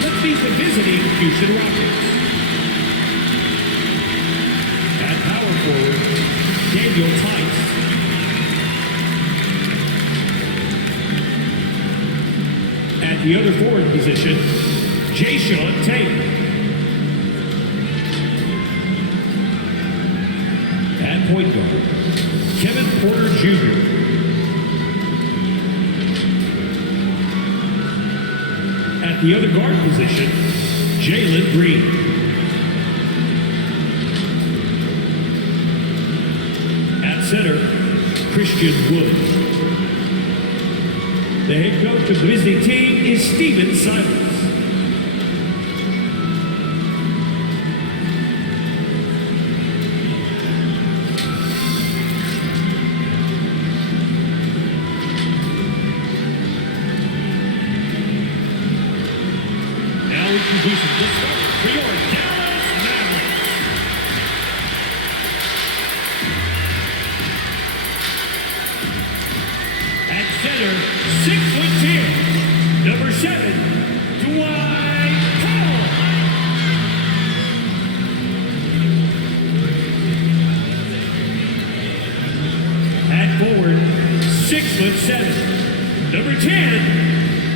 Let's meet the visiting Houston Rockets. At power forward, Daniel Tice. At the other forward position, Jayshawn Tate. At point guard, Kevin Porter Jr. At the other guard position, Jalen Green. At center, Christian Wood. The head coach of the visiting team is Steven Simons. Now introducing the starter for your Dallas Mavericks. At center, 6'10", number 7, Dwight Powell. At forward, 6'7", number 10,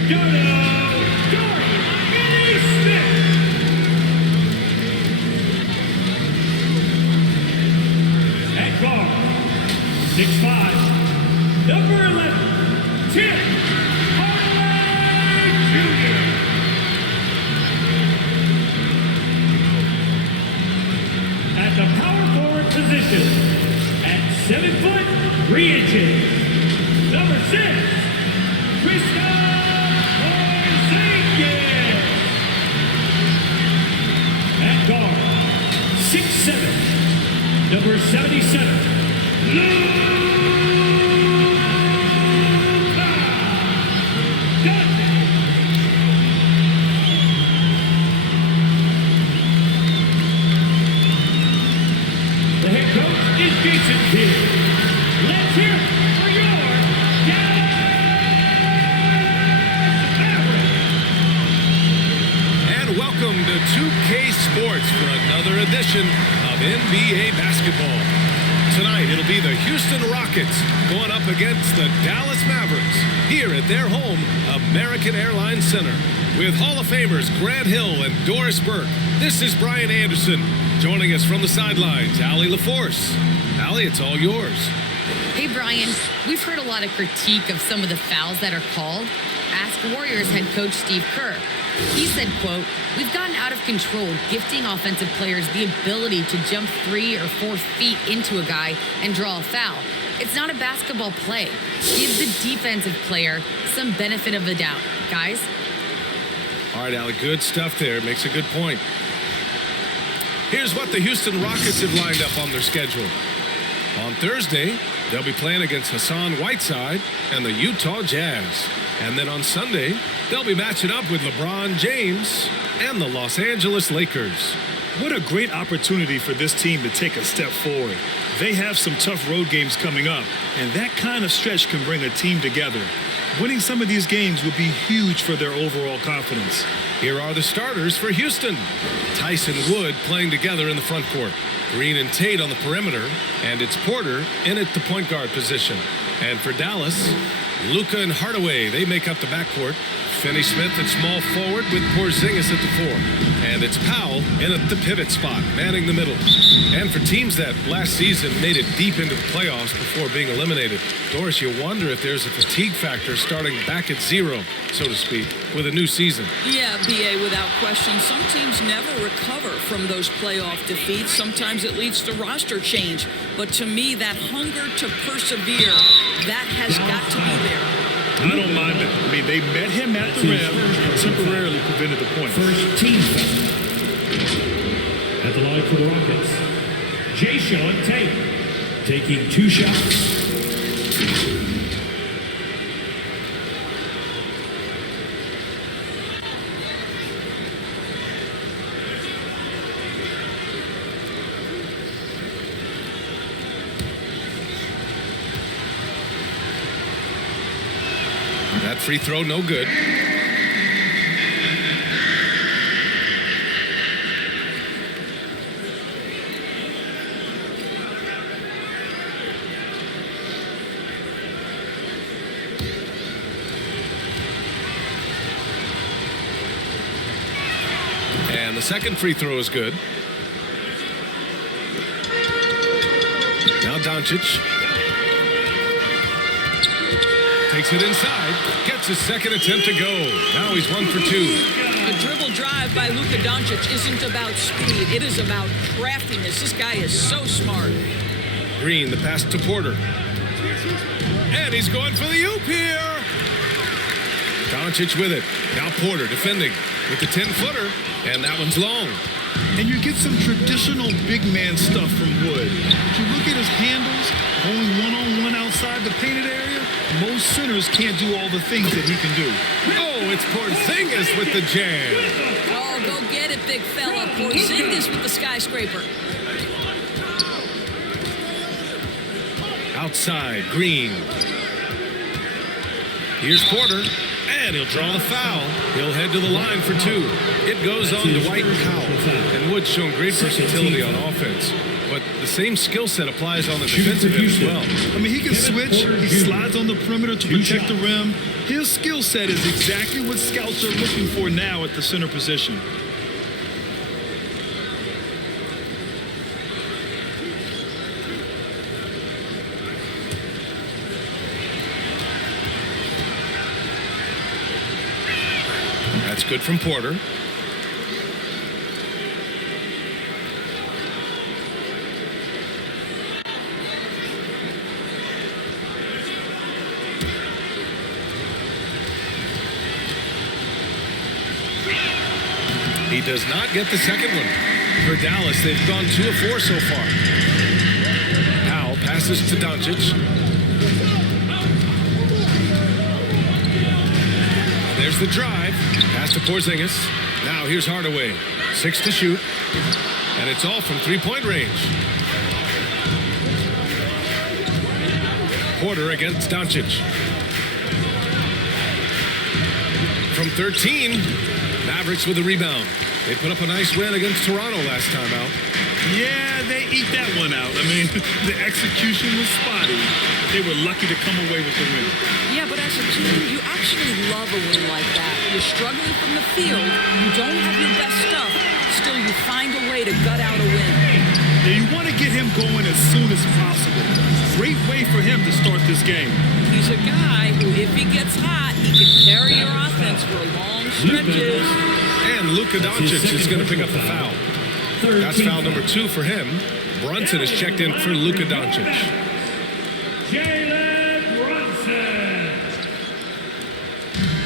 Dorian Finney-Smith. At guard, 6'5", number 11, Tim Hardaway Jr. At the power forward position, at 7 foot 3 inches, number 6, Porzingis. At guard, 6'7", number 77, Luca Doncic. The head coach is Jason Kidd. Let's hear it for your Dallas Mavericks. And welcome to 2K Sports for another edition of NBA basketball. Tonight, it'll be the Houston Rockets going up against the Dallas Mavericks here at their home, American Airlines Center. With Hall of Famers Grant Hill and Doris Burke, this is Brian Anderson. Joining us from the sidelines, Allie LaForce. Allie, it's all yours. Hey, Brian. We've heard a lot of critique of some of the fouls that are called. Ask Warriors head coach Steve Kerr. He said, quote, "We've gotten out of control, gifting offensive players the ability to jump 3 or 4 feet into a guy and draw a foul. It's not a basketball play. Give the defensive player some benefit of the doubt, guys." All right, Allie, good stuff there. Makes a good point. Here's what the Houston Rockets have lined up on their schedule. On Thursday, they'll be playing against Hassan Whiteside and the Utah Jazz. And then on Sunday, they'll be matching up with LeBron James and the Los Angeles Lakers. What a great opportunity for this team to take a step forward. They have some tough road games coming up, and that kind of stretch can bring a team together. Winning some of these games will be huge for their overall confidence. Here are the starters for Houston. Tice and Wood playing together in the front court. Green and Tate on the perimeter, and it's Porter in at the point guard position. And for Dallas, Luca and Hardaway, they make up the backcourt. Finney-Smith at small forward with Porzingis at the 4. And it's Powell in at the pivot spot, manning the middle. And for teams that last season made it deep into the playoffs before being eliminated, Doris, you wonder if there's a fatigue factor starting back at zero, so to speak, with a new season. Yeah, B.A., without question. Some teams never recover from those playoff defeats. Sometimes it leads to roster change. But to me, that hunger to persevere, that has got to be there. I don't mind that. I mean, they met him at the rim and temporarily prevented the point. First team foul. At the line for the Rockets, Jayshawn Tate taking 2 shots. That free throw, no good. And the second free throw is good. Now Doncic. Takes it inside. Gets his second attempt to go. Now he's 1 for 2. A dribble drive by Luca Doncic isn't about speed. It is about craftiness. This guy is so smart. Green, the pass to Porter. And he's going for the oop here. Doncic with it. Now Porter defending with the 10-footer. And that one's long. And you get some traditional big man stuff from Wood. If you look at his handles, going one-on-one outside the painted area, most centers can't do all the things that he can do. Oh, it's Porzingis with the jam. Oh, go get it, big fella. Porzingis with the skyscraper. Outside, Green. Here's Porter, and he'll draw the foul. He'll head to the line for 2. It goes on to White and Powell. And Wood's shown great versatility on offense, but the same skill set applies on the defensive end as well. I mean, he can switch. He slides on the perimeter to protect the rim. His skill set is exactly what scouts are looking for now at the center position. That's good from Porter. He does not get the second one. For Dallas, they've gone 2 of 4 so far. Powell passes to Doncic. There's the drive. Pass to Porzingis. Now here's Hardaway. 6 to shoot. And it's all from 3-point range. Porter against Doncic. From 13, Mavericks with a rebound. They put up a nice win against Toronto last time out. Yeah, they eat that one out. I mean, the execution was spotty. They were lucky to come away with the win. Yeah, but as a team, you actually love a win like that. You're struggling from the field. You don't have your best stuff. Still, you find a way to gut out a win. Now, you want to get him going as soon as possible. Great way for him to start this game. He's a guy who, if he gets hot, he can carry your offense for long stretches. And Luca Doncic is going to pick up the foul. That's foul number 2 for him. Brunson is checked in for Luca Doncic.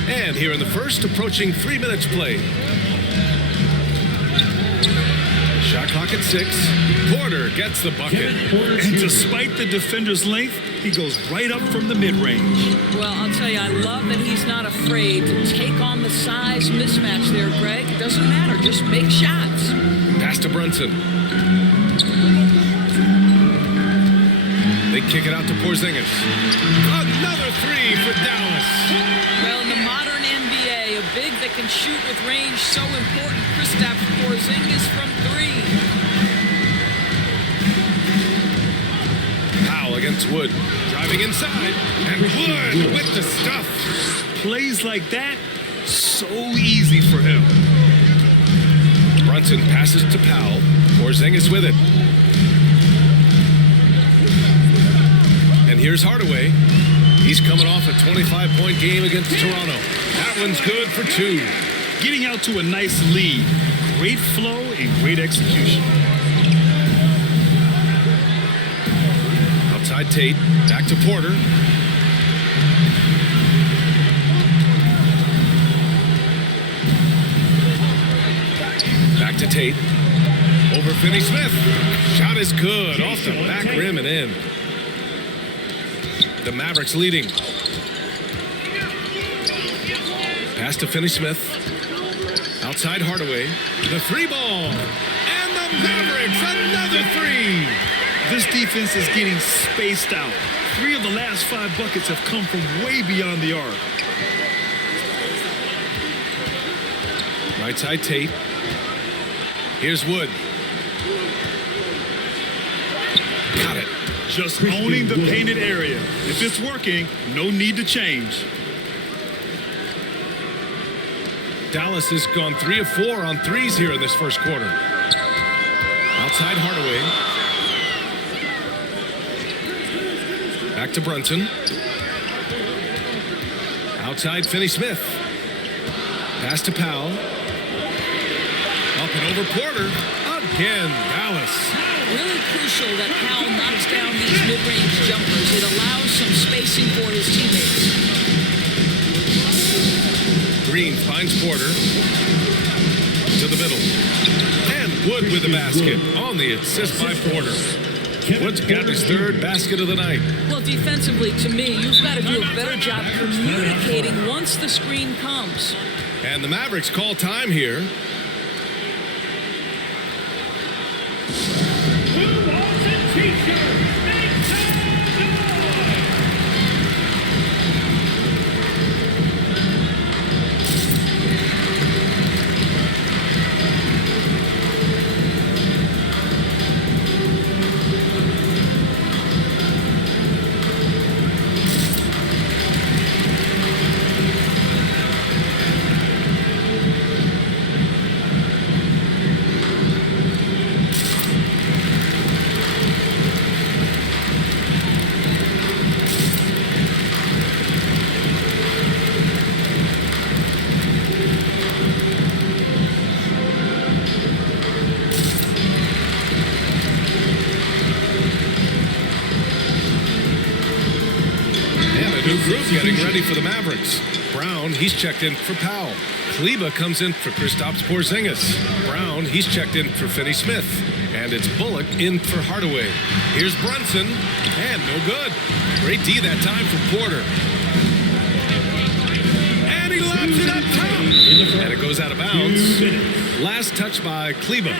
And here in the first, approaching 3 minutes played. Shot clock at 6. Porter gets the bucket. And despite the defender's length, he goes right up from the mid-range. Well, I'll tell you, I love that he's not afraid to take on the size mismatch there, Greg. It doesn't matter. Just make shots. Pass to Brunson. They kick it out to Porzingis. Another 3 for Dallas. Well, in the modern NBA, a big that can shoot with range so important. Kristaps Porzingis from 3. Powell against Wood. Driving inside. And Wood with the stuff. Plays like that, so easy for him. Brunson passes to Powell. Porzingis with it. And here's Hardaway. He's coming off a 25-point game against Toronto. That one's good for 2. Getting out to a nice lead. Great flow and great execution. Outside Tate. Back to Porter. Back to Tate. Over Finney Smith. Shot is good. Off the back rim and in. The Mavericks leading. Pass to Finney Smith. Outside Hardaway. The 3 ball. And the Mavericks, another 3. This defense is getting spaced out. 3 of the last 5 buckets have come from way beyond the arc. Right side Tate. Here's Wood. Got it. Just owning the painted area. If it's working, no need to change. Dallas has gone 3 of 4 on threes here in this first quarter. Outside Hardaway. Back to Brunson. Outside Finney Smith. Pass to Powell. Up and over Porter. Again, Dallas. Really crucial that Powell knocks down these mid-range jumpers. It allows some spacing for his teammates. Green finds Porter to the middle. And Wood with the basket on the assist by Porter. Wood's got his third basket of the night. Well, defensively, to me, you've got to do a better job communicating once the screen comes. And the Mavericks call time here. Who wants a t-shirt? Make some noise! Getting ready for the Mavericks. Brown, he's checked in for Powell. Kleba comes in for Kristaps Porzingis. Brown, he's checked in for Finney Smith. And it's Bullock in for Hardaway. Here's Brunson, and no good. Great D that time for Porter. And he lobs it up top. And it goes out of bounds. Last touch by Kleba.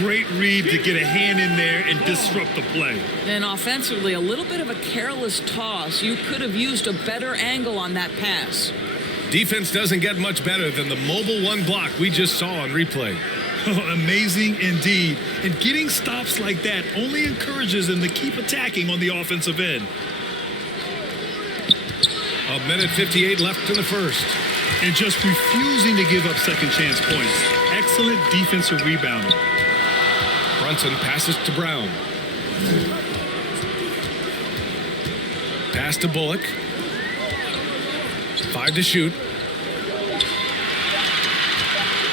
Great read to get a hand in there and disrupt the play. And offensively, a little bit of a careless toss. You could have used a better angle on that pass. Defense doesn't get much better than the mobile one block we just saw on replay. Oh, amazing indeed. And getting stops like that only encourages them to keep attacking on the offensive end. A minute 58 left in the first. And just refusing to give up second chance points. Excellent defensive rebounding. Brunson passes to Brown. Pass to Bullock. 5 to shoot.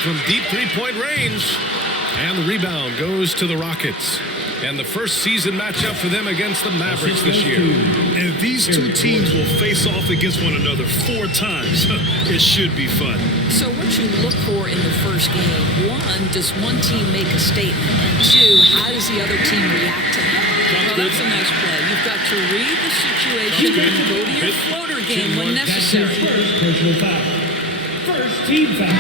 From deep three-point range. And the rebound goes to the Rockets. And the first season matchup for them against the Mavericks this year. And these two teams will face off against one another 4 times. It should be fun. So what you look for in the first game, 1, does one team make a statement? And 2, how does the other team react to that? Well, that's a nice play. You've got to read the situation and go to your floater game when necessary. Personal foul. First team foul.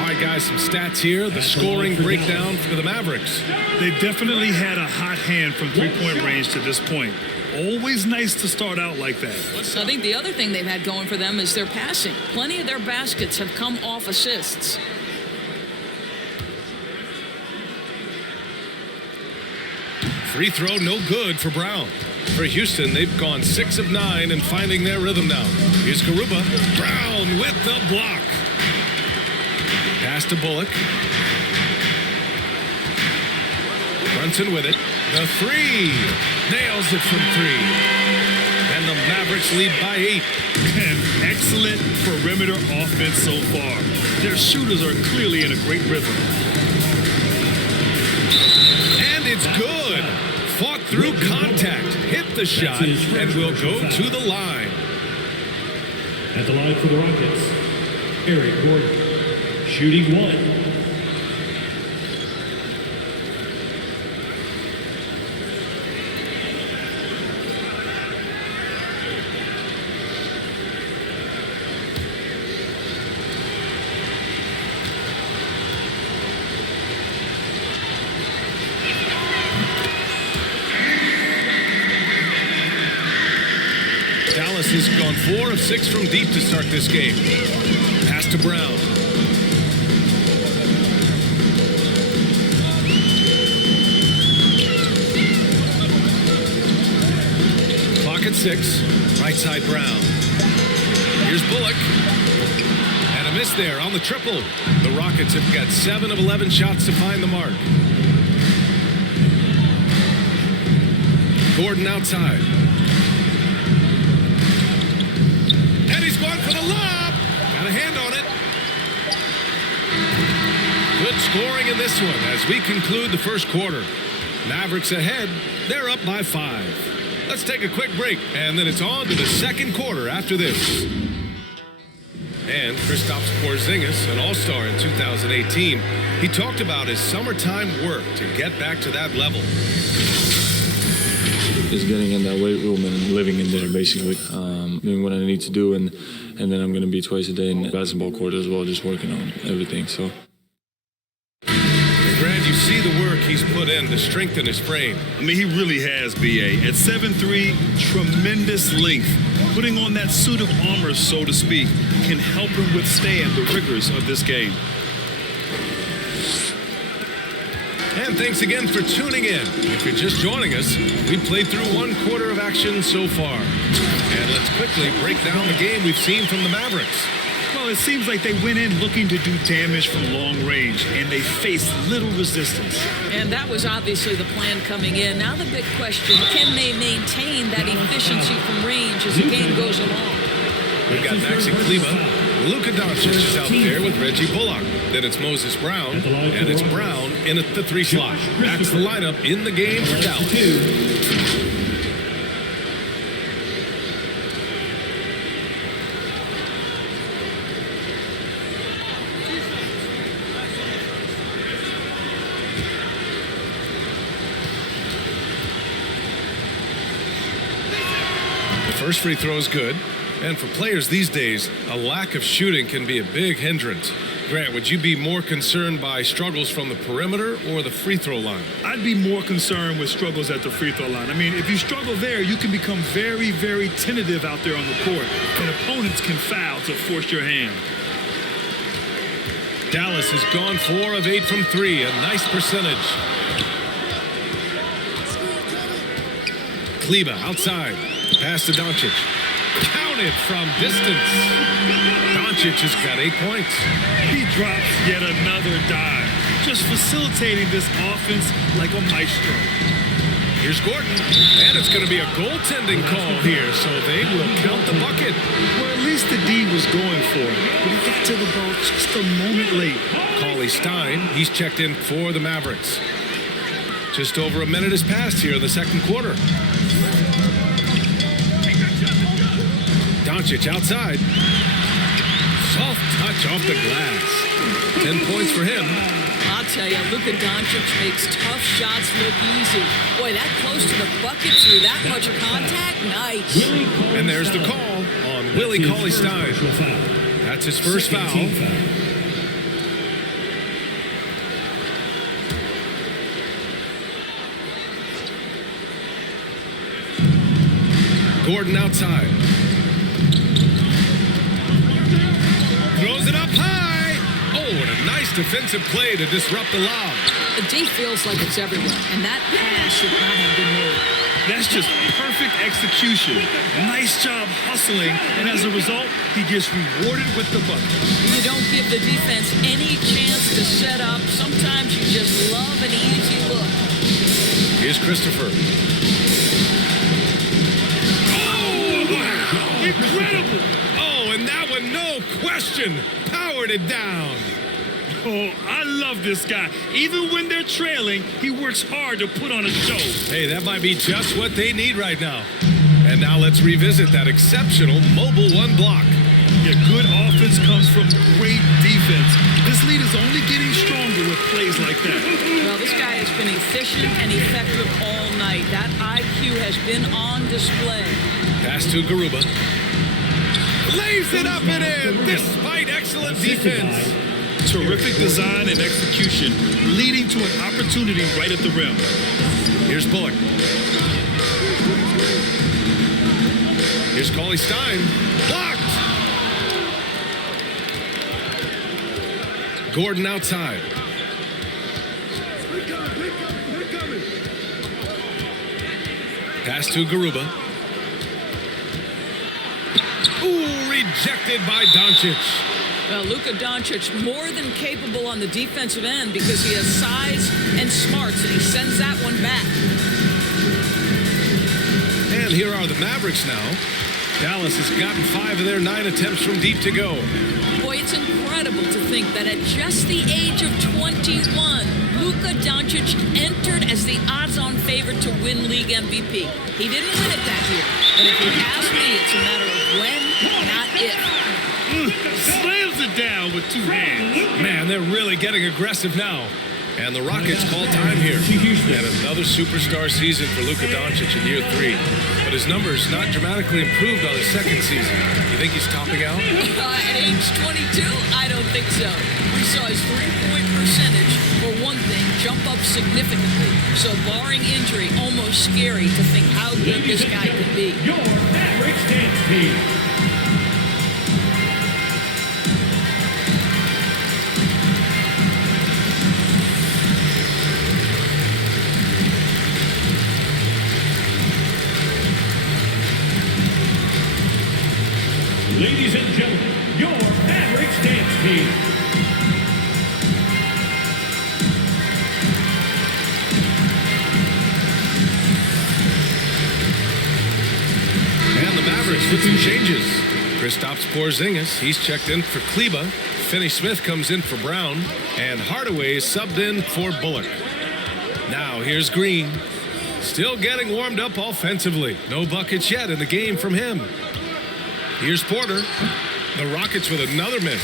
All right, guys, some stats here. The scoring breakdown for the Mavericks. They definitely had a hot hand from three-point range to this point. Always nice to start out like that. I think the other thing they've had going for them is their passing. Plenty of their baskets have come off assists. Free throw, no good for Brown. For Houston, they've gone 6 of 9 and finding their rhythm now. Here's Garuba. Brown with the block. Pass to Bullock. Brunson with it. The 3. Nails it from 3. And the Mavericks lead by 8. And excellent perimeter offense so far. Their shooters are clearly in a great rhythm. And it's good. Fought through contact. Hit the shot and will go to the line. At the line for the Rockets, Eric Gordon. Shooting 1. Dallas has gone 4 of 6 from deep to start this game. Pass to Brown. Clock at 6. Right side Brown. Here's Bullock. And a miss there on the triple. The Rockets have got 7 of 11 shots to find the mark. Gordon outside. And he's going for the lob. Got a hand on it. Good scoring in this one as we conclude the first quarter. Mavericks ahead. They're up by 5. Let's take a quick break, and then it's on to the second quarter after this. And Kristaps Porzingis, an all-star in 2018, he talked about his summertime work to get back to that level. Just getting in that weight room and living in there, basically. Doing what I need to do, and then I'm going to be twice a day in the basketball court as well, just working on everything. So. Grant, you see the work he's put in to strengthen his frame. I mean, he really has, B.A. At 7'3", tremendous length. Putting on that suit of armor, so to speak, can help him withstand the rigors of this game. And thanks again for tuning in. If you're just joining us, we played through 1 quarter of action so far. And let's quickly break down the game we've seen from the Mavericks. Well, it seems like they went in looking to do damage from long range, and they faced little resistance. And that was obviously the plan coming in. Now the big question, can they maintain that efficiency from range as the game goes along? We've got Maxi Kleba. Luca Doncic is out there with Reggie Bullock. Then it's Moses Brown, and it's Brown in at the 3 slot. That's the lineup in the game for Dallas. The first free throw is good. And for players these days, a lack of shooting can be a big hindrance. Grant, would you be more concerned by struggles from the perimeter or the free throw line? I'd be more concerned with struggles at the free throw line. I mean, if you struggle there, you can become very, very tentative out there on the court, and opponents can foul to force your hand. Dallas has gone 4 of 8 from 3, a nice percentage. Kleba outside, pass to Doncic. Counted from distance. Doncic has got 8 points. He drops yet another dive, just facilitating this offense like a maestro. Here's Gordon, and it's going to be a goaltending call here, so they will count the bucket. Well, at least the D was going for it, but he got to the ball just a moment late. Cauley Stein, he's checked in for the Mavericks. Just over a minute has passed here in the second quarter. Doncic outside. Soft touch off the glass. 10 points for him. I'll tell you, Luca Doncic makes tough shots look easy. Boy, that close to the bucket through that much contact, nice. And there's the call on Willie Cauley Stein. That's his first foul. Gordon outside. Throws it up high. Oh, and a nice defensive play to disrupt the lob. The D feels like it's everywhere, and that pass should not have been made. That's just perfect execution. Nice job hustling, and as a result, he gets rewarded with the bucket. You don't give the defense any chance to set up. Sometimes you just love an easy look. Here's Christopher. Incredible! Oh, and that one, no question, powered it down. Oh, I love this guy. Even when they're trailing, he works hard to put on a show. Hey, that might be just what they need right now. And now let's revisit that exceptional mobile 1 block. Yeah, good offense comes from great defense. This lead is only getting stronger with plays like that. Well, this guy has been efficient and effective all night. That IQ has been on display. Pass to Garuba. Lays it up and in, despite excellent defense. Terrific design and execution, leading to an opportunity right at the rim. Here's Bullock. Here's Cauley Stein. Blocked! Gordon outside. Pass to Garuba. Ooh, rejected by Doncic. Well, Luca Doncic more than capable on the defensive end because he has size and smarts, and he sends that one back. And here are the Mavericks now. Dallas has gotten 5 of their 9 attempts from deep to go. Boy, it's incredible to think that at just the age of 21, Luca Doncic entered as the odds-on favorite to win league MVP. He didn't win it that year, but if you ask me, it's a matter of when, not if. Slams it down with 2 hands. Man, they're really getting aggressive now. And the Rockets call time here. And another superstar season for Luca Doncic in year 3. But his numbers not dramatically improved on his second season. You think he's topping out? At age 22, I don't think so. We saw his three-point percentage, for one thing, jump up significantly. So barring injury, almost scary to think how good this guy could be. Your Mavericks dance team. Ladies and gentlemen, your Mavericks dance team. And the Mavericks with some changes. Kristaps Porzingis, he's checked in for Kleba. Finney Smith comes in for Brown. And Hardaway is subbed in for Bullock. Now here's Green. Still getting warmed up offensively. No buckets yet in the game from him. Here's Porter. The Rockets with another miss.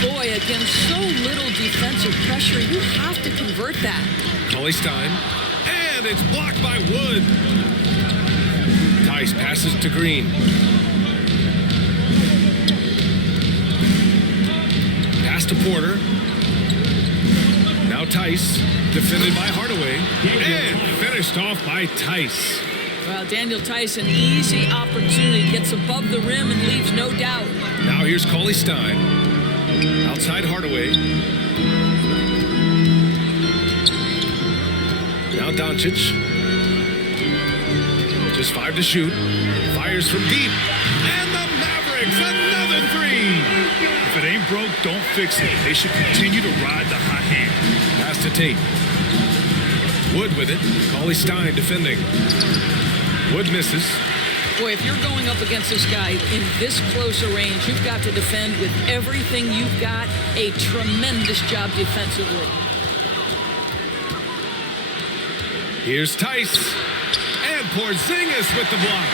Boy, against so little defensive pressure, you have to convert that. Cauley Stein. And it's blocked by Wood. Tice passes to Green. Pass to Porter. Now Tice. Defended by Hardaway. And finished off by Tice. Well, Daniel Tice, an easy opportunity, gets above the rim and leaves no doubt. Now here's Cauley Stein. Outside Hardaway. Now Doncic. Just 5 to shoot. Fires from deep. And the Mavericks, another 3. If it ain't broke, don't fix it. They should continue to ride the hot hand. Pass to Tate. Wood with it. Cauley Stein defending. Wood misses. Boy, if you're going up against this guy in this close a range, you've got to defend with everything you've got. A tremendous job defensively. Here's Tice. And Porzingis with the block.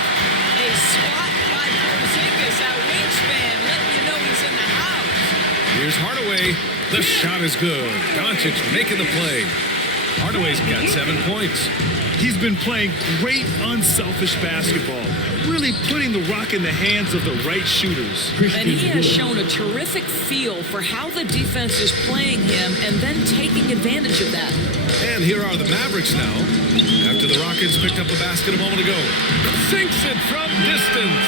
A swat by Porzingis, that wingspan, letting you know he's in the house. Here's Hardaway. The shot is good. Doncic making the play. Hardaway's got 7 points. He's been playing great, unselfish basketball, really putting the rock in the hands of the right shooters. And he has shown a terrific feel for how the defense is playing him and then taking advantage of that. And here are the Mavericks now. After the Rockets picked up a basket a moment ago. Sinks it from distance.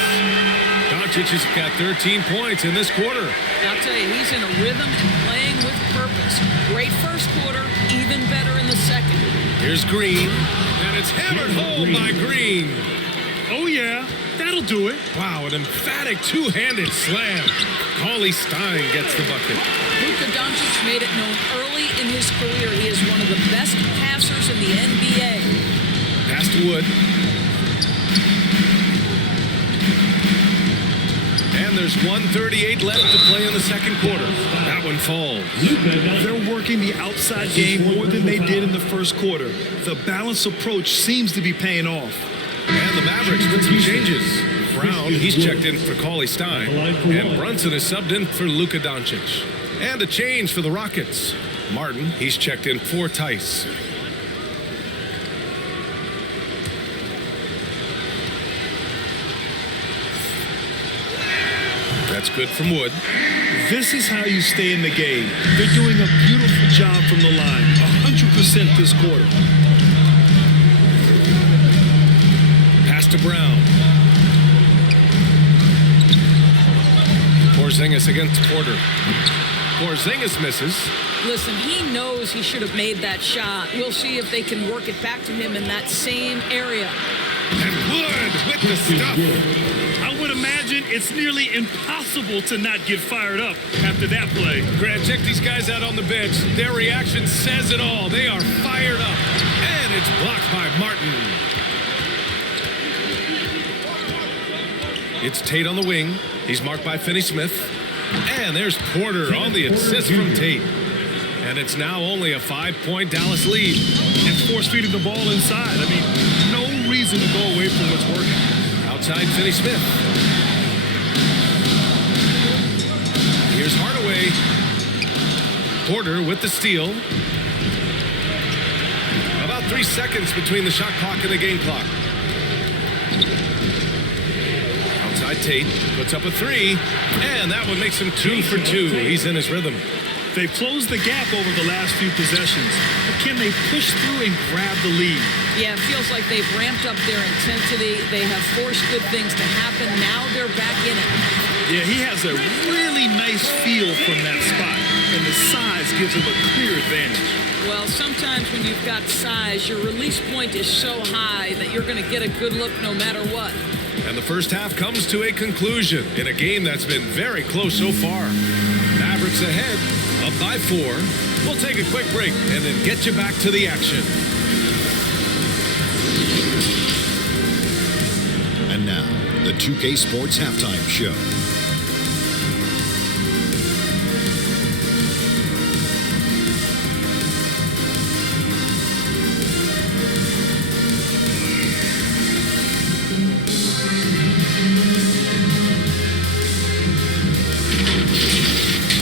Doncic has got 13 points in this quarter. I'll tell you, he's in a rhythm and playing with purpose. Great first quarter, even better in the second. Here's Green, and it's hammered home by Green. Oh, yeah, that'll do it. Wow, an emphatic two-handed slam. Cauley Stein gets the bucket. Luca Doncic made it known early in his career he is one of the best passers in the NBA. Pass to Wood. And there's 1:38 left to play in the second quarter. That one falls. They're working the outside game more than they did in the first quarter. The balanced approach seems to be paying off. And the Mavericks with some changes. Brown, he's checked in for Cauley Stein. And Brunson is subbed in for Luca Doncic. And a change for the Rockets. Martin, he's checked in for Tice. That's good from Wood. This is how you stay in the game. They're doing a beautiful job from the line. 100% this quarter. Pass to Brown. Porzingis against Porter. Porzingis misses. Listen, he knows he should have made that shot. We'll see if they can work it back to him in that same area. And Wood with the stuff. I would imagine It's nearly impossible to not get fired up after that play. Grant, check these guys out on the bench. Their reaction says it all. They are fired up. And it's blocked by Martin. It's Tate on the wing. He's marked by Finney Smith. And there's Porter on the assist from Tate. And it's now only a 5-point Dallas lead. And force-feeding the ball inside. I mean, no reason to go away from what's working. Outside Finney Smith. Here's Hardaway. Porter with the steal. About 3 seconds between the shot clock and the game clock. Outside Tate puts up a three, and that one makes him 2 for 2. He's in his rhythm. They've closed the gap over the last few possessions, but can they push through and grab the lead? Yeah, it feels like they've ramped up their intensity. They have forced good things to happen. Now they're back in it. Yeah, he has a really nice feel from that spot, and the size gives him a clear advantage. Well, sometimes when you've got size, your release point is so high that you're going to get a good look no matter what. And the first half comes to a conclusion in a game that's been very close so far. Mavericks ahead, up by 4. We'll take a quick break and then get you back to the action. And now, the 2K Sports Halftime Show.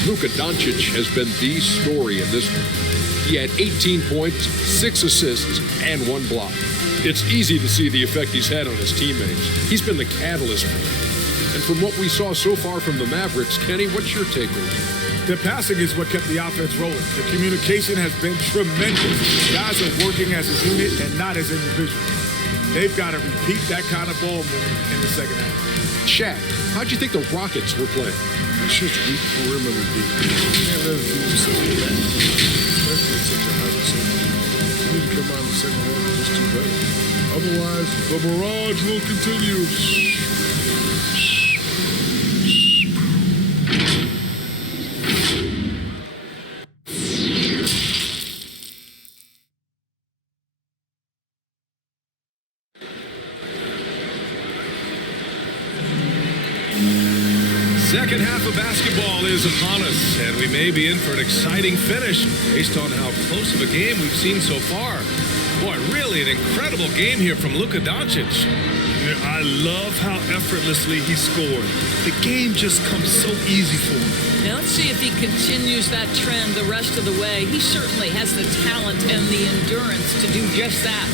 Luca Doncic has been the story in this one. He had 18 points, 6 assists, and 1 block. It's easy to see the effect he's had on his teammates. He's been the catalyst for them. And from what we saw so far from the Mavericks, Kenny, what's your takeaway? The passing is what kept the offense rolling. The communication has been tremendous. Guys are working as a unit and not as individuals. They've got to repeat that kind of ball movement in the second half. Shaq, how'd you think the Rockets were playing? It's just weak perimeter deep. You can't let a team sit like that, especially at such a high percentage. You need to come out in the second half and just do better. Otherwise, the barrage will continue. Second half of basketball is upon us, and we may be in for an exciting finish based on how close of a game we've seen so far. Boy, really an incredible game here from Luca Doncic. I love how effortlessly he scored. The game just comes so easy for him. Now let's see if he continues that trend the rest of the way. He certainly has the talent and the endurance to do just that.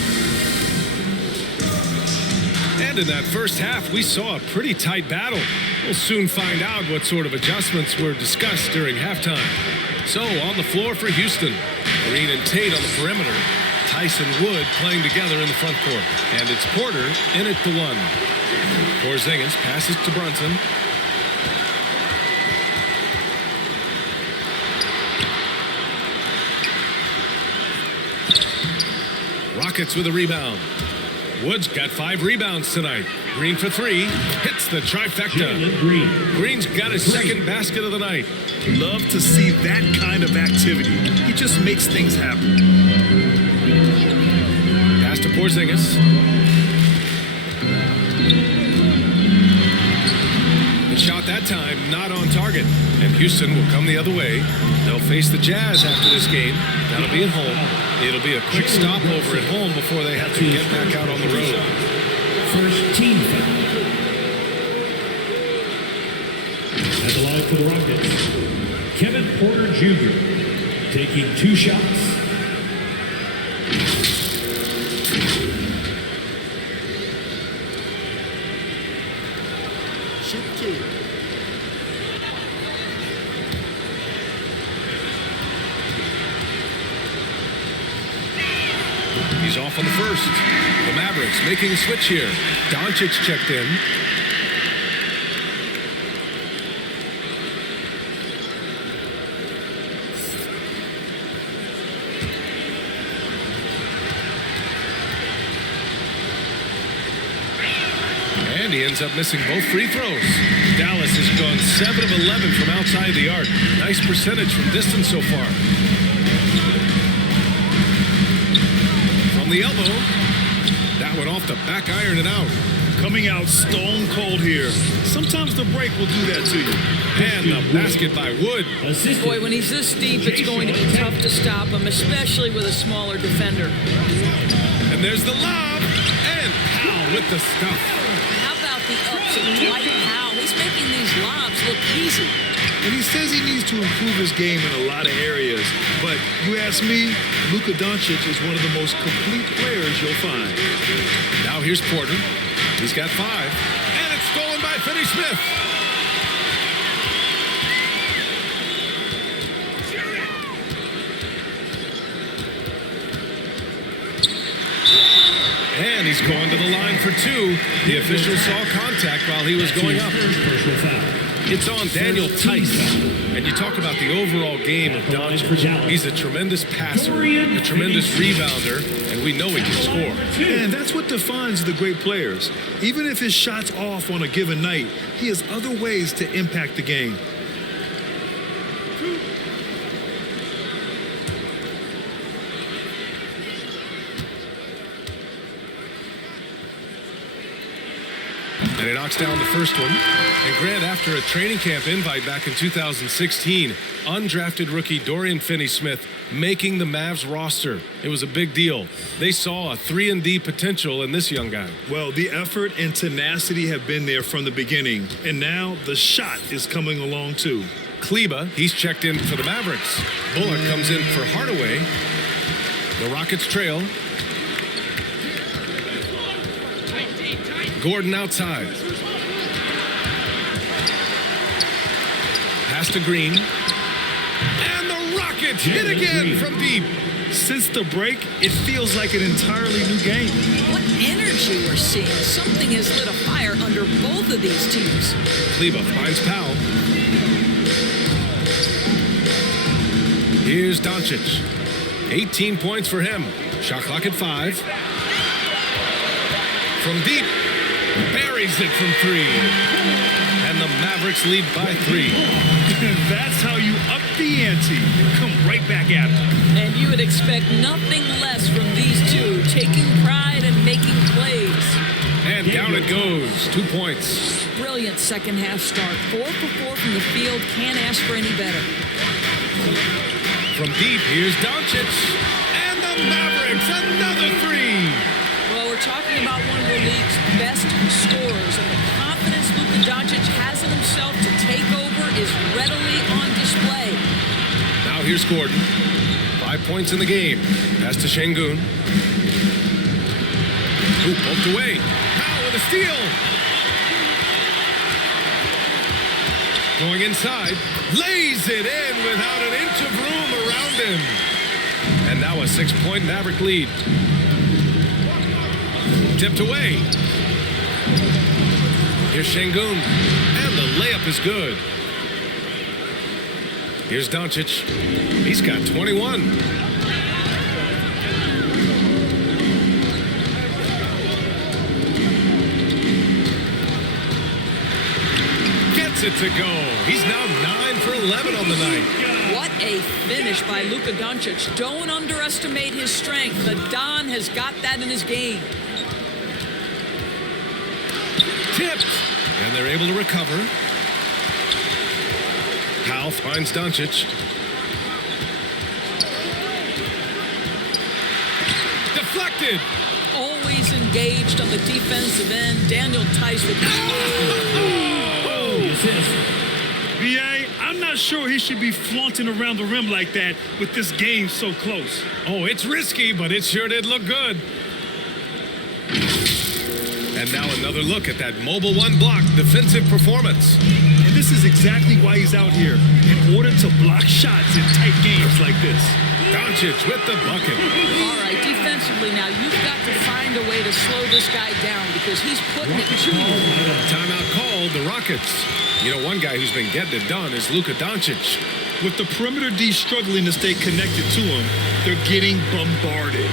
And in that first half, we saw a pretty tight battle. We'll soon find out what sort of adjustments were discussed during halftime. So, on the floor for Houston, Green and Tate on the perimeter. Tyson Wood playing together in the front court. And it's Porter in at the 1. Porzingis passes to Brunson. Rockets with a rebound. Wood's got 5 rebounds tonight. Green for 3. Hits the trifecta. Green's got his second basket of the night. Love to see that kind of activity. He just makes things happen. Pass to Porzingis. The shot that time not on target. And Houston will come the other way. They'll face the Jazz after this game. That'll be at home. It'll be a quick stopover at home before they have to get back out on the road. First team foul. At the line for the Rockets, Kevin Porter Jr. taking 2 shots. Shoot 2. He's off on the first. The Mavericks making a switch here. Doncic checked in. And he ends up missing both free throws. Dallas has gone 7 of 11 from outside the arc. Nice percentage from distance so far. From the elbow. That went off the back iron and out. Coming out stone cold here. Sometimes the break will do that to you. And the basket by Wood. Boy, when he's this deep, it's going to be tough to stop him, especially with a smaller defender. And there's the lob. And Powell with the stuff. How about the ups of Dwight Powell? He's making these lobs look easy. And he says he needs to improve his game in a lot of areas. But you ask me, Luca Doncic is one of the most complete players you'll find. Now here's Porter. He's got 5. And it's stolen by Finney Smith. And he's going to the line for 2. The official saw contact while he was going up. It's on Daniel Tice. And you talk about the overall game of Doncic. He's a tremendous passer, a tremendous rebounder, and we know he can score. And that's what defines the great players. Even if his shot's off on a given night, he has other ways to impact the game. And he knocks down the first one. And Grant, after a training camp invite back in 2016, undrafted rookie Dorian Finney-Smith making the Mavs roster. It was a big deal. They saw a 3-and-D potential in this young guy. Well, the effort and tenacity have been there from the beginning. And now the shot is coming along too. Kleba, he's checked in for the Mavericks. Bullock comes in for Hardaway. The Rockets trail. Gordon outside. Pass to Green. And the Rockets hit again from deep. Since the break, it feels like an entirely new game. What energy we're seeing. Something has lit a fire under both of these teams. Kleba finds Powell. Here's Doncic. 18 points for him. Shot clock at 5. From deep. Buries it from 3. And the Mavericks lead by 3. That's how you up the ante. Come right back at it. And you would expect nothing less from these two, taking pride and making plays. And down it goes. 2 points. Brilliant second half start. 4 for 4 from the field. Can't ask for any better. From deep, here's Doncic. And the Mavericks, another 3. Well, we're talking about one of the league's best scorers, and the confidence Luca Doncic has in himself to take over is readily on display. Now here's Gordon. 5 points in the game. Pass to Şengün. Who poked away. Powell with a steal. Going inside. Lays it in without an inch of room around him. And now a 6-point Maverick lead. Tipped away. Here's Şengün. And the layup is good. Here's Doncic. He's got 21. Gets it to go. He's now 9 for 11 on the night. What a finish by Luca Doncic. Don't underestimate his strength. The Don has got that in his game. Tipped. And they're able to recover. Powell finds Doncic. Deflected. Always engaged on the defensive end. Daniel Tice with B.A., I'm not sure he should be flaunting around the rim like that with this game so close. Oh, it's risky, but it sure did look good. And now another look at that mobile one block defensive performance. And this is exactly why he's out here, in order to block shots in tight games like this. Doncic with the bucket. All right, defensively now, you've got to find a way to slow this guy down because he's putting it to you. Timeout called the Rockets. You know, one guy who's been getting it done is Luca Doncic. With the perimeter D struggling to stay connected to him, they're getting bombarded.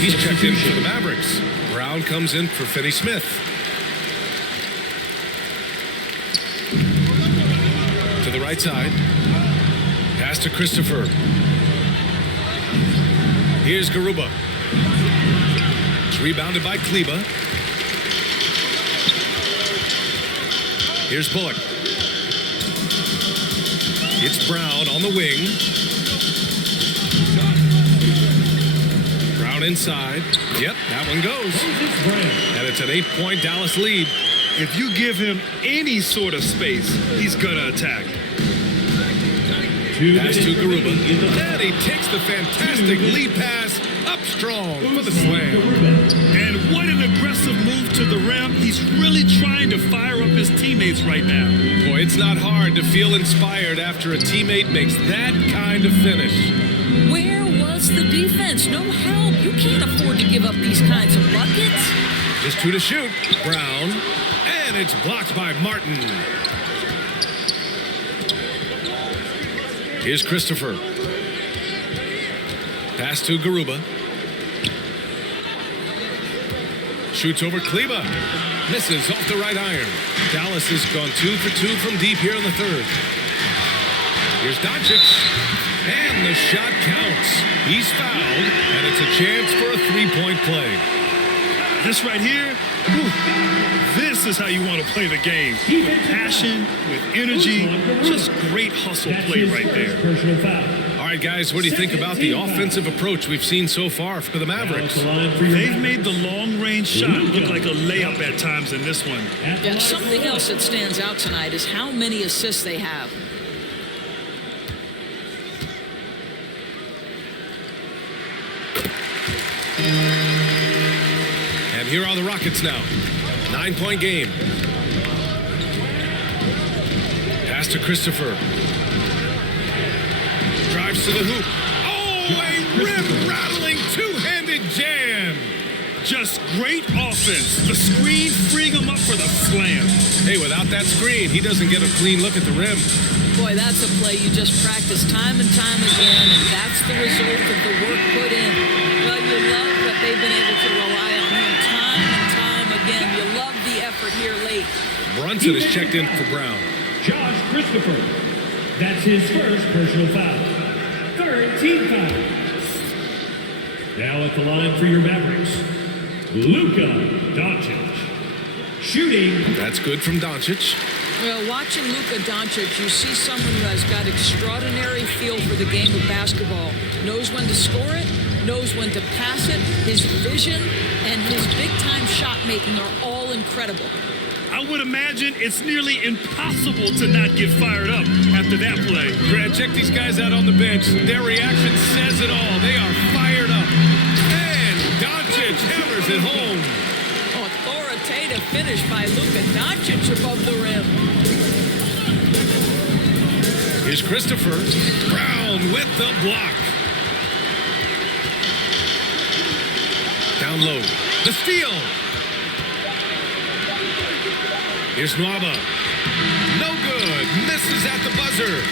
He's checked in for the Mavericks. Brown comes in for Finney Smith. To the right side. Pass to Christopher. Here's Garuba. It's rebounded by Kleba. Here's Bullock. It's Brown on the wing. Brown inside. Yep, that one goes. And it's an 8-point Dallas lead. If you give him any sort of space, he's going to attack. Pass to Garuba. And he takes the fantastic lead pass up strong for the slam. And what an aggressive move to the rim. He's really trying to fire up his teammates right now. Boy, it's not hard to feel inspired after a teammate makes that kind of finish. Where was the defense? No help. You can't afford to give up these kinds of buckets. Just 2 to shoot. Brown. And it's blocked by Martin. Here's Christopher. Pass to Garuba. Shoots over Kleba. Misses off the right iron. Dallas has gone 2 for 2 from deep here in the third. Here's Doncic. And the shot counts. He's fouled, and it's a chance for a 3-point play. This right here, this is how you want to play the game. With passion, with energy, just great hustle play right there. All right, guys, what do you think about the offensive approach we've seen so far for the Mavericks? They've made the long-range shot look like a layup at times in this one. Yeah, something else that stands out tonight is how many assists they have. And here are the Rockets now. 9-point game. Pass to Christopher. Drives to the hoop. Oh, a rim-rattling two-handed jam. Just great offense. The screen freeing him up for the slam. Hey, without that screen, he doesn't get a clean look at the rim. Boy, that's a play you just practice time and time again, and that's the result of the work put in. Well, you love that they've been able to rely on him time and time again. You love the effort here late. Brunson is checked in for Brown. Josh Christopher. That's his first personal foul. Third team foul. Now at the line for your Mavericks, Luca Doncic. Shooting. That's good from Doncic. Well, watching Luca Doncic, you see someone who has got extraordinary feel for the game of basketball. Knows when to score it, knows when to pass it. His vision and his big-time shot making are all incredible. I would imagine it's nearly impossible to not get fired up after that play. Grant, check these guys out on the bench. Their reaction says it all. They are fired up. And Doncic hammers it home. Authoritative finish by Luca Doncic above the rim. Here's Christopher. Brown with the block. Down low. The steal. Here's Nwaba. No good. Misses at the buzzer.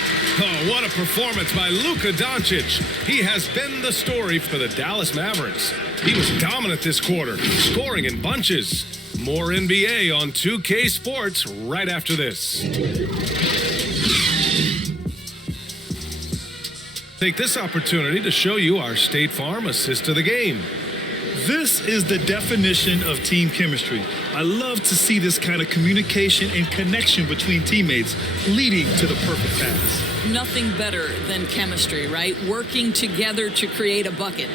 Oh, what a performance by Luca Doncic. He has been the story for the Dallas Mavericks. He was dominant this quarter, scoring in bunches. More NBA on 2K Sports right after this. Take this opportunity to show you our State Farm assist of the game. This is the definition of team chemistry. I love to see this kind of communication and connection between teammates leading to the perfect pass. Nothing better than chemistry, right? Working together to create a bucket.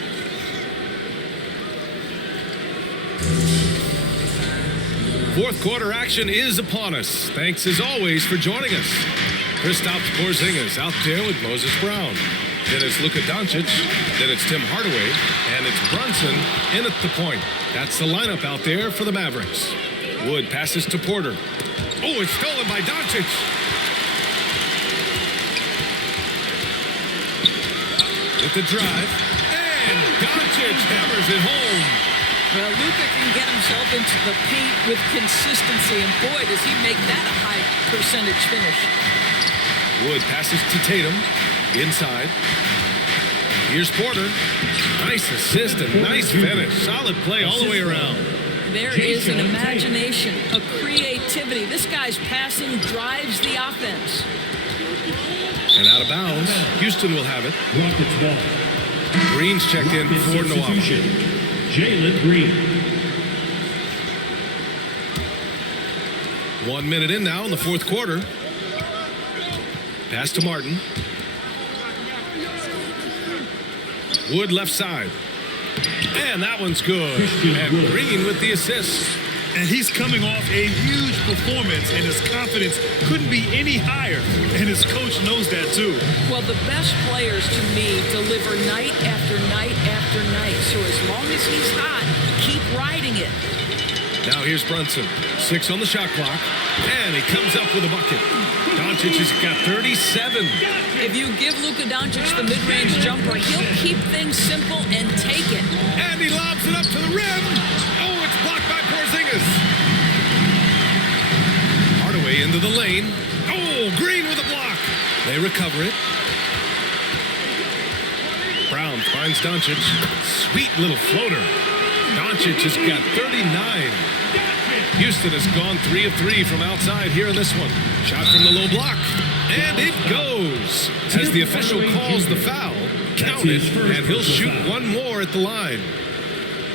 Fourth quarter action is upon us. Thanks as always for joining us. Kristaps Porzingis out there with Moses Brown. Then it's Luca Doncic. Then it's Tim Hardaway. And it's Brunson in at the point. That's the lineup out there for the Mavericks. Wood passes to Porter. Oh, it's stolen by Doncic. With the drive. And Doncic hammers it home. Well, Luca can get himself into the paint with consistency, and boy, does he make that a high percentage finish. Wood passes to Tatum. Inside. Here's Porter. Nice assist and nice finish. Solid play all the way around. There is an imagination, a creativity. This guy's passing drives the offense. And out of bounds, Houston will have it. Rockets ball. Green's checked in for Noah. Jalen Green. 1 minute in now in the fourth quarter. Pass to Martin. Wood left side. And that one's good. And Green with the assist. And he's coming off a huge performance, and his confidence couldn't be any higher. And his coach knows that, too. Well, the best players, to me, deliver night after night after night. So as long as he's hot, keep riding it. Now here's Brunson. 6 on the shot clock. And he comes up with a bucket. Doncic has got 37. If you give Luca Doncic the mid-range jumper, he'll keep things simple and take it. And he lobs it up to the rim. Oh, it's blocked by Porzingis. Hardaway into the lane. Oh, Green with a block. They recover it. Brown finds Doncic. Sweet little floater. Doncic has got 39. Houston has gone 3 of 3 from outside here in this one. Shot from the low block. And it goes. As the official calls the foul, count it, and he'll shoot one more at the line.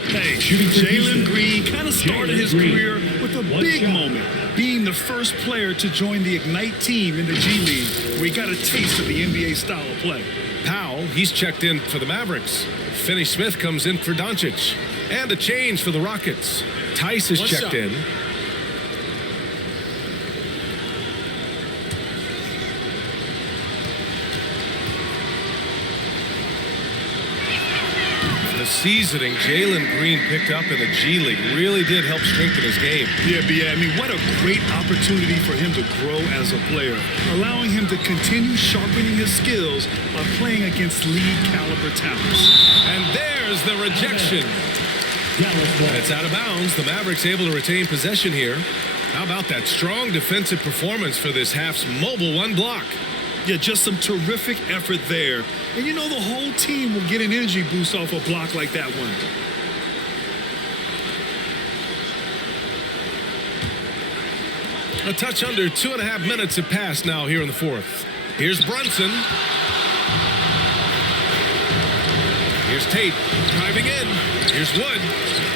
Hey, Jalen Green kind of started his career with a big moment, being the first player to join the Ignite team in the G League, where he got a taste of the NBA style of play. Powell, he's checked in for the Mavericks. Finney Smith comes in for Doncic. And a change for the Rockets. Tice is checked in. The seasoning Jalen Green picked up in the G League really did help strengthen his game. Yeah, I mean, what a great opportunity for him to grow as a player, allowing him to continue sharpening his skills by playing against league caliber talents. And there's the rejection. And it's out of bounds. The Mavericks able to retain possession here. How about that strong defensive performance for this half's mobile one block? Yeah, just some terrific effort there. And you know the whole team will get an energy boost off a block like that one. A touch under 2.5 minutes have passed now here in the fourth. Here's Brunson. Here's Tate driving in. Here's Wood.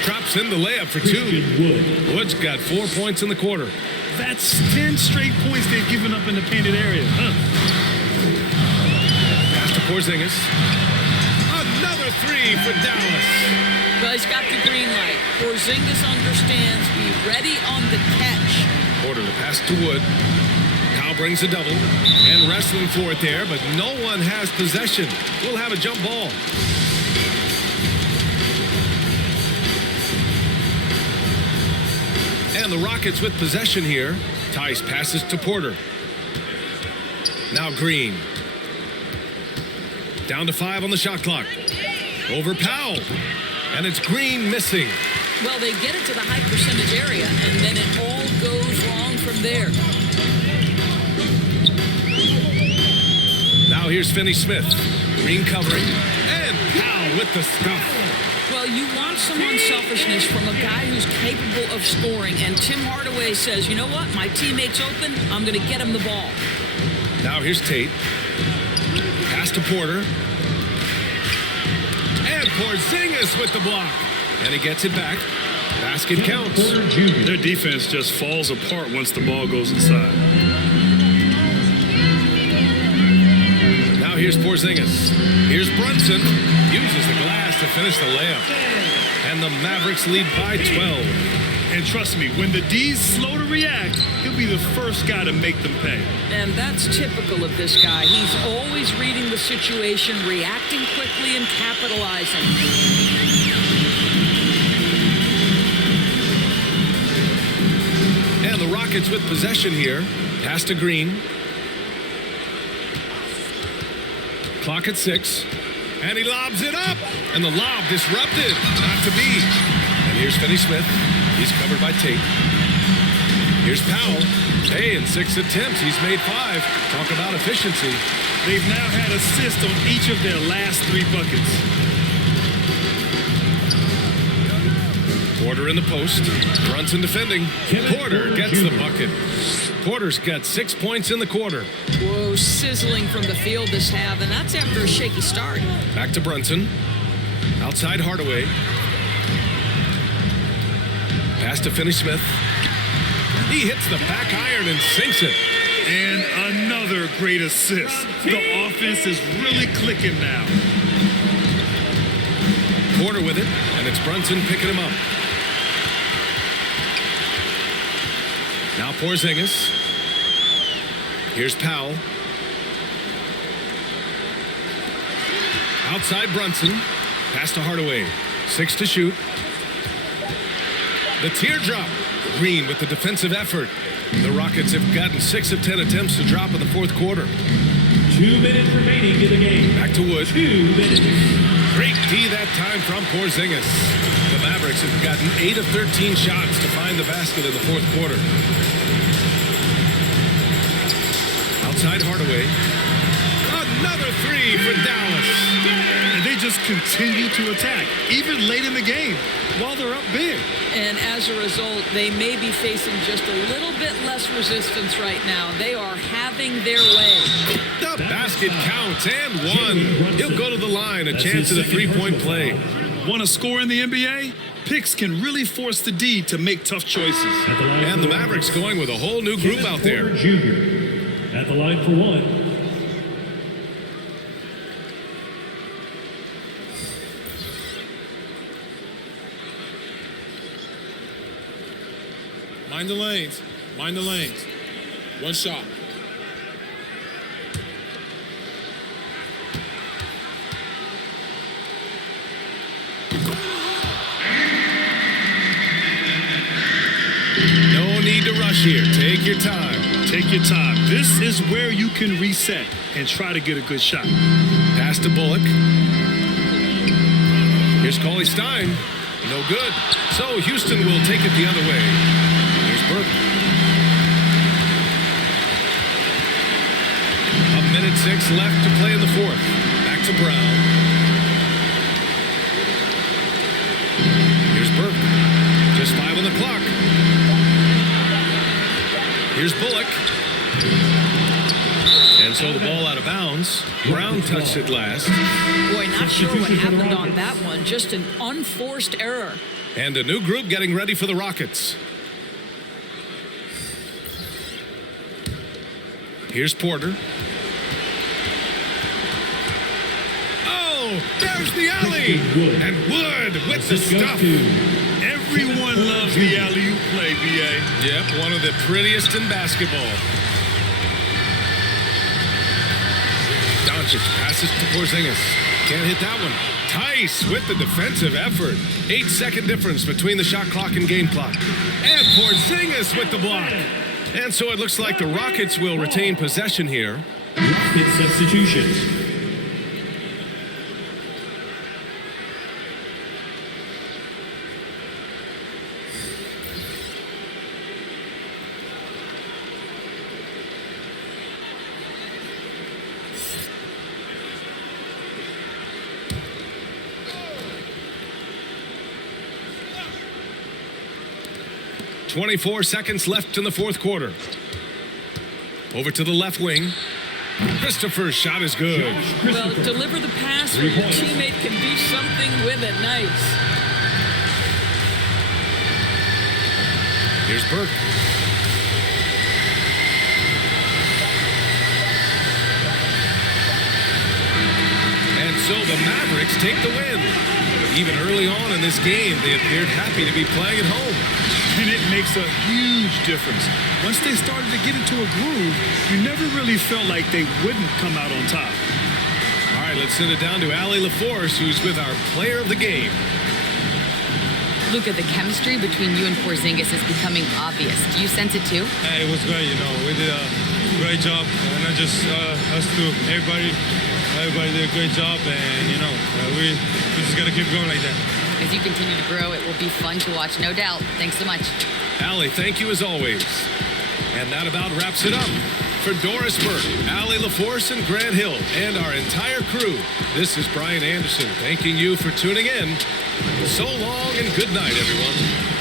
Drops in the layup for 2. Wood's got 4 points in the quarter. That's 10 straight points they've given up in the painted area. Pass to Porzingis. Another 3 for Dallas. Well, he's got the green light. Porzingis understands. Be ready on the catch. Porter to pass to Wood. Powell brings a double. And wrestling for it there, but no one has possession. We'll have a jump ball. And the Rockets with possession here. Tice passes to Porter. Now Green. Down to 5 on the shot clock. Over Powell. And it's Green missing. Well, they get it to the high percentage area, and then it all goes wrong from there. Now here's Finney Smith. Green covering. And Powell with the stuff. Well, you want some unselfishness from a guy who's capable of scoring. And Tim Hardaway says, you know what? My teammate's open. I'm going to get him the ball. Now here's Tate. Pass to Porter. And Porzingis with the block. And he gets it back. Basket counts. Their defense just falls apart once the ball goes inside. Now here's Porzingis. Here's Brunson. Uses the glass to finish the layup. And the Mavericks lead by 12. And trust me, when the D's slow to react, he'll be the first guy to make them pay. And that's typical of this guy. He's always reading the situation, reacting quickly, and capitalizing. And the Rockets with possession here. Pass to Green. Clock at 6. And he lobs it up. And the lob disrupted. Not to be. And here's Finney Smith. He's covered by Tate. Here's Powell. Hey, in 6 attempts, he's made 5. Talk about efficiency. They've now had assists on each of their last 3 buckets. Porter in the post. Brunson defending. Porter gets the bucket. Porter's got 6 points in the quarter. Whoa, sizzling from the field this half, and that's after a shaky start. Back to Brunson. Outside Hardaway. Pass to Finney Smith. He hits the back iron and sinks it. And another great assist. The offense is really clicking now. Porter with it, and it's Brunson picking him up. Now Porzingis. Here's Powell. Outside Brunson. Pass to Hardaway. 6 to shoot. The teardrop. Green with the defensive effort. The Rockets have gotten 6 of 10 attempts to drop in the fourth quarter. 2 minutes remaining in the game. Back to Wood. 2 minutes. Great D that time from Porzingis. The Mavericks have gotten 8 of 13 shots to find the basket in the fourth quarter. Outside Hardaway. Another 3 for Dallas. And they just continue to attack, even late in the game, while they're up big. And as a result, they may be facing just a little bit less resistance right now. They are having their way. The basket counts and one. He'll go to the line, a chance at a 3-point play. Want to score in the NBA? Picks can really force the D to make tough choices. And the Mavericks going with a whole new group out there. Jr. at the line for one. Mind the lanes. Mind the lanes. One shot. No need to rush here. Take your time. Take your time. This is where you can reset and try to get a good shot. Pass to Bullock. Here's Cauley Stein. No good. So Houston will take it the other way. Here's Burke. 1:06 left to play in the fourth. Back to Brown. Here's Burke. Just 5 on the clock. Here's Bullock. And so the ball out of bounds. Brown touched it last. Boy, not sure what happened on that one. Just an unforced error. And a new group getting ready for the Rockets. Here's Porter. Oh, there's the alley. And Wood with the stuff. Everyone loves the alley-oop play, B.A. Yep, one of the prettiest in basketball. Doncic passes to Porzingis. Can't hit that one. Tice with the defensive effort. 8-second difference between the shot clock and game clock. And Porzingis with the block. And so it looks like the Rockets will retain possession here. Rocket substitutions. .24 seconds left in the fourth quarter. Over to the left wing. Christopher's shot is good. Well, deliver the pass where your teammate can do something with it. Nice. Here's Burke. And so the Mavericks take the win. Even early on in this game, they appeared happy to be playing at home. And it makes a huge difference. Once they started to get into a groove, you never really felt like they wouldn't come out on top. All right, let's send it down to Allie LaForce, who's with our player of the game. Luca, the chemistry between you and Porzingis is becoming obvious. Do you sense it too? Yeah, it was great. We did a great job. Not just us two, everybody did a great job, and we just got to keep going like that. As you continue to grow, it will be fun to watch, no doubt. Thanks so much. Allie, thank you as always. And that about wraps it up For Doris Burke, Allie LaForce, and Grant Hill, and our entire crew, this is Brian Anderson thanking you for tuning in. So long and good night, everyone.